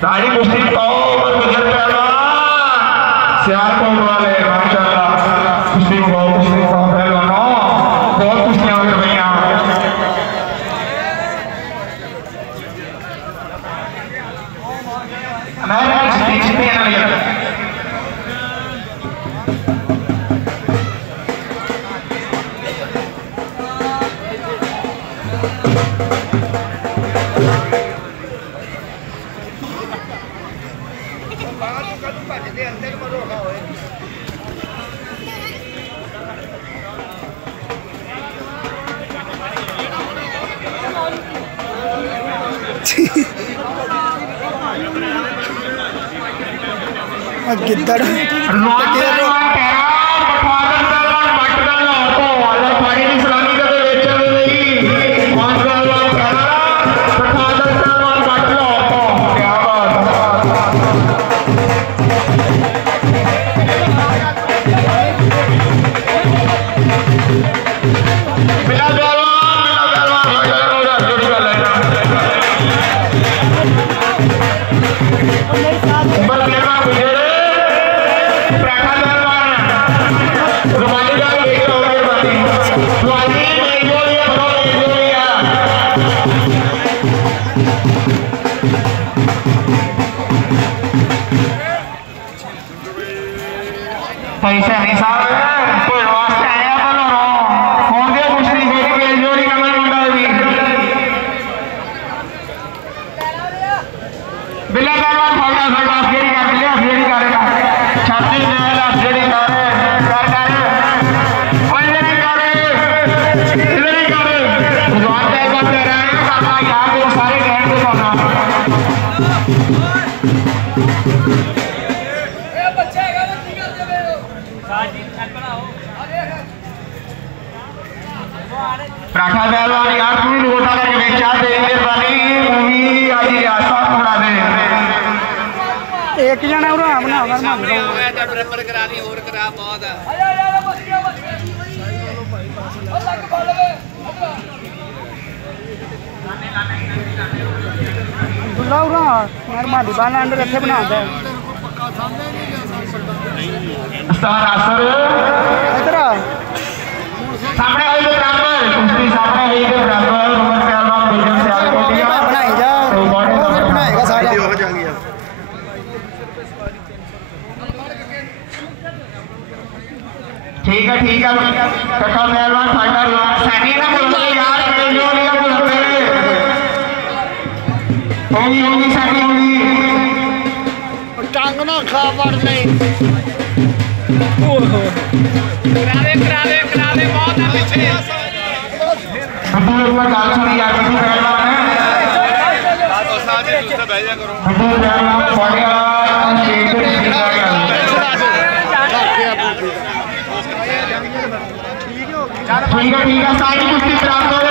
सारी कुश्ती बहुत गुजर पहलवान सियालकोट वाले माशाल्लाह कुश्ती पहलवानों बहुत कुश्तियां हो गई गिद्दड़ पैसा नहीं साहब कोई वास्ते आया बोलो फोन दे कुछ नहीं कोई बेल जोड़ी का मन मुंडा भी बिल्ला पहलवान फाड़ा फाड़ा फेरी का बिल्ला फेरी करेगा छाती में वाला फेरी करे कोई नहीं करे वास्ते करते रहे काका यहां पे सारे गैर पे सोना पराठा पहलवान यार तू ही लोटा करके बेचा दे मेहरबानी मूवी आई आसान बना दे एक जना और हमने हमार मान लो मैं तो बराबर करा दी और करा बहुत है दुल्ला उरा मेहरबान दीवाना अंदर रखे बना दे स्टार असर इधर सामने आई तो बराबर कुश्ती सामने आई तो बराबर उमर पहलवान बेजम से आगे बढ़िया बनाई जा तो फिर बनाएगा सारा हो जाएगा ठीक है कट्टा पहलवान फाइटर सैनी ना बोलो यार जो लिया बोलते होगी सैनी होगी टांग ना खा पड़ नहीं करावे बहुत है पीछे ऊपर गाल सुनी यार किसी पहलवान है तो साथ ही दूसरा भेजा करो पहलवान पड़ेगा ठीक है सारी कुश्ती प्राप्त हो